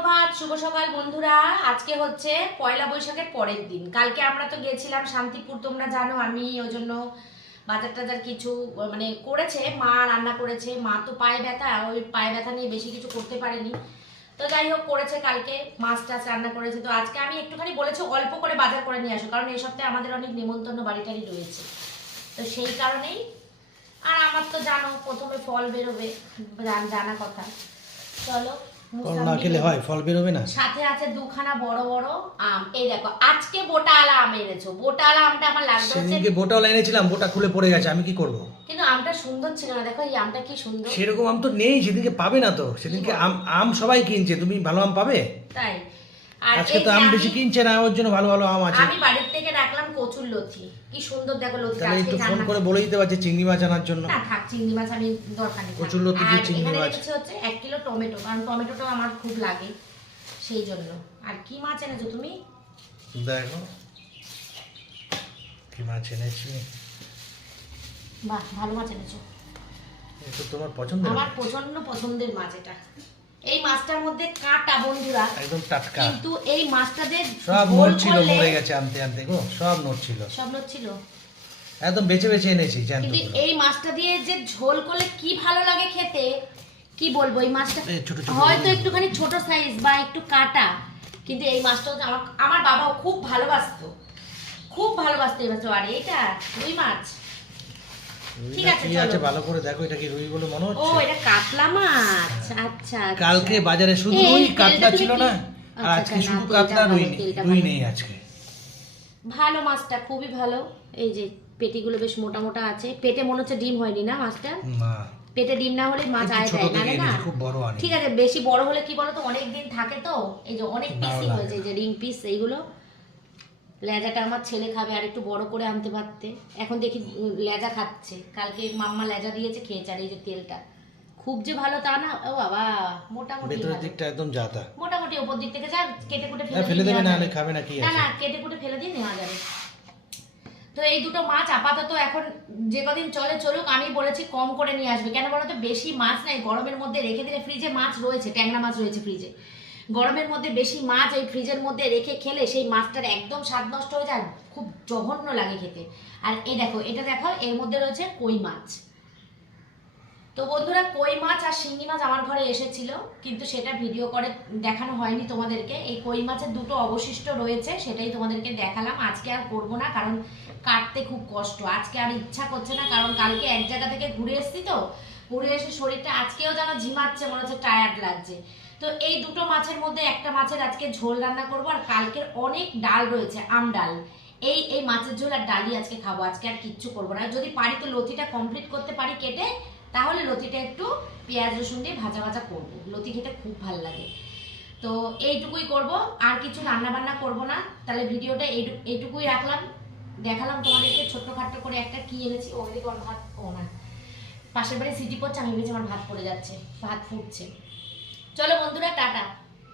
সুপ্রভাত শুভ সকাল বন্ধুরা। আজকে হচ্ছে পয়লা বৈশাখের পরের দিন। কালকে আমরা তো গেছিলাম শান্তিপুর, তোমরা জানো আমি ওই জন্য বাজার টাজার কিছু মানে করেছে, মা রান্না করেছে, মা তো পায়ে ব্যথা, ওই পায়ে ব্যথা নিয়ে বেশি কিছু করতে পারেনি। তো যাই হোক, করেছে কালকে, মাছ টাছ রান্না করেছে। তো আজকে আমি একটুখানি বলেছি, অল্প করে বাজার করে নিয়ে আসো, কারণ এই সপ্তাহে আমাদের অনেক নিমন্ত্রণ বাড়ি টাড়ি রয়েছে। তো সেই কারণেই, আর আমার তো জানো, প্রথমে ফল বেরোবে জানা কথা। চলো। ফল না খেলে হয় ফল বেরোবে না? সাথে আছে দুখানা বড় বড় আম। এই দেখো আজকে আম এনেছো। আমটা আমার লাগবে সেদিনকে এনেছিলাম বোটা খুলে পড়ে গেছে আমি কি করব? কিন্তু আমটা সুন্দর ছিল না। দেখো এই আমটা কি সুন্দর। সেরকম আম তো নেই সেদিনকে পাবে না তো। সেদিনকে আম আম সবাই কিনছে তুমি ভালো আম পাবে? তাই। আজকে তো আম বেশি কিনছে না ওর জন্য ভালো ভালো আম আছে। আমি বাড়ির থেকে রাখলাম কচুর লতি। কি সুন্দর দেখো তাহলে আজকে একটু ফোন করে বলে দিতে পারছে চিংড়ি মাছ আনার জন্য। না থাক চিংড়ি মাছ আমি দরকার নেই। কচুর লতি দিয়ে চিংড়ি মাছ। হচ্ছে এক কিলো টমেটো কারণ টমেটোটা আমার খুব লাগে সেই জন্য। আর কি মাছ এনেছো তুমি? দেখো। কি মাছ এনেছি? বাহ ভালো মাছ এনেছো। এটা তোমার পছন্দের আমার প্রচণ্ড পছন্দের মাছ এটা। এই মাছটার মধ্যে কাঁটা বন্ধুরা। একদম টাটকা। কিন্তু এই মাছটা সব ঝোল নোট ছিল মরে গেছে আনতে আনতে। গো সব নোট ছিল। সব লোক ছিল। একদম বেছে বেছে এনেছি জ্যান্ত কিন্তু এই মাছটা দিয়ে যে ঝোল করলে কি ভালো লাগে খেতে কি বলব এই মাছটা হয়তো একটুখানি ছোট সাইজ বা একটু কাটা কিন্তু এই মাছটা আমার আমার বাবাও খুব ভালোবাসতো। খুব ভালোবাসতো এই মাছটা। আর এটা রুই মাছ। ঠিক আছে, কি আছে? ভালো করে দেখো এটা কি রুই বলে মনে ও এটা কাতলা মাছ। আচ্ছা। কালকে বাজারে শুধু রুই কাতলা ছিল না আর আজকে শুধু কাতলা রুই ভালো, নেই তেলটা রুই নেই আজকে। ভালো মাছটা খুবই ভালো। এই যে পেটিগুলো বেশ মোটা মোটা আছে। পেটে মনে হচ্ছে ডিম হয়নি না মাছটা? না। পেটে ডিম না হলে মাছ আয় যায় না? ঠিক আছে বেশি বড় হলে কি বলতো অনেক দিন থাকে তো? এই যে অনেক পিসই হয়েছে এই যে রিং পিস এইগুলো। লেজাটা আমার ছেলে খাবে আর একটু বড় করে আনতে পারতে। এখন দেখি লেজা খাচ্ছে। কালকে মাম্মা লেজা দিয়েছে খেয়েছে আর এই যে তেলটা। খুব যে ভালো তা না ও বাবা মোটামুটি ভেতরের দিকটা একদম জাতা মোটামুটি ওপর দিক থেকে যা কেটে কুটে হ্যাঁ, ফেলে দেবে না। খাবে না কি না না কেটে কুটে ফেলে দিয়ে নেওয়া যাবে। তো এই দুটো মাছ আপাতত এখন যে কদিন চলে চলুক আমি বলেছি কম করে নিয়ে আসবে। কেন বলতো বেশি মাছ নাই গরমের মধ্যে রেখে দিলে ফ্রিজে মাছ রয়েছে ট্যাংরা মাছ রয়েছে ফ্রিজে গরমের মধ্যে বেশি মাছ এই ফ্রিজের মধ্যে রেখে খেলে সেই মাছটার একদম স্বাদ নষ্ট হয়ে যায়, খুব জঘন্য লাগে খেতে। আর এই দেখো, এটা দেখো, এর মধ্যে রয়েছে কই মাছ। তো বন্ধুরা, কই মাছ আর শিঙ্গি মাছ আমার ঘরে এসেছিল, কিন্তু সেটা ভিডিও করে দেখানো হয়নি তোমাদেরকে। এই কই মাছের দুটো অবশিষ্ট রয়েছে, সেটাই তোমাদেরকে দেখালাম। আজকে আর করব না, কারণ কাটতে খুব কষ্ট। আজকে আর ইচ্ছা করছে না, কারণ কালকে এক জায়গা থেকে ঘুরে এসছি তো। ঘুরে এসে শরীরটা আজকেও যেন ঝিমাচ্ছে, মনে হচ্ছে টায়ার্ড লাগছে। তো এই দুটো মাছের মধ্যে একটা মাছের আজকে ঝোল রান্না করব, আর কালকের অনেক ডাল রয়েছে, আম ডাল। এই এই মাছের ঝোল আর ডালই আজকে খাব, আজকে আর কিচ্ছু করব না। যদি পারি তো লতিটা কমপ্লিট করতে পারি কেটে, তাহলে লতিটা একটু পেঁয়াজ, রসুন দিয়ে ভাজা ভাজা করব। লতি খেতে খুব ভালো লাগে। তো এইটুকুই করব, আর কিছু রান্না বান্না করব না। তাহলে ভিডিওটা এইটু- এইটুকুই রাখলাম। দেখালাম তোমাদেরকে ছোট্টখাট্ট করে একটা কি এনেছি ওদিকে আমার ভাত, ও না। পাশের বাড়ি সিটি পড়ছে আমি ভেবেছি আমার ভাত পড়ে যাচ্ছে, ভাত ফুটছে। চলো বন্ধুরা টাটা।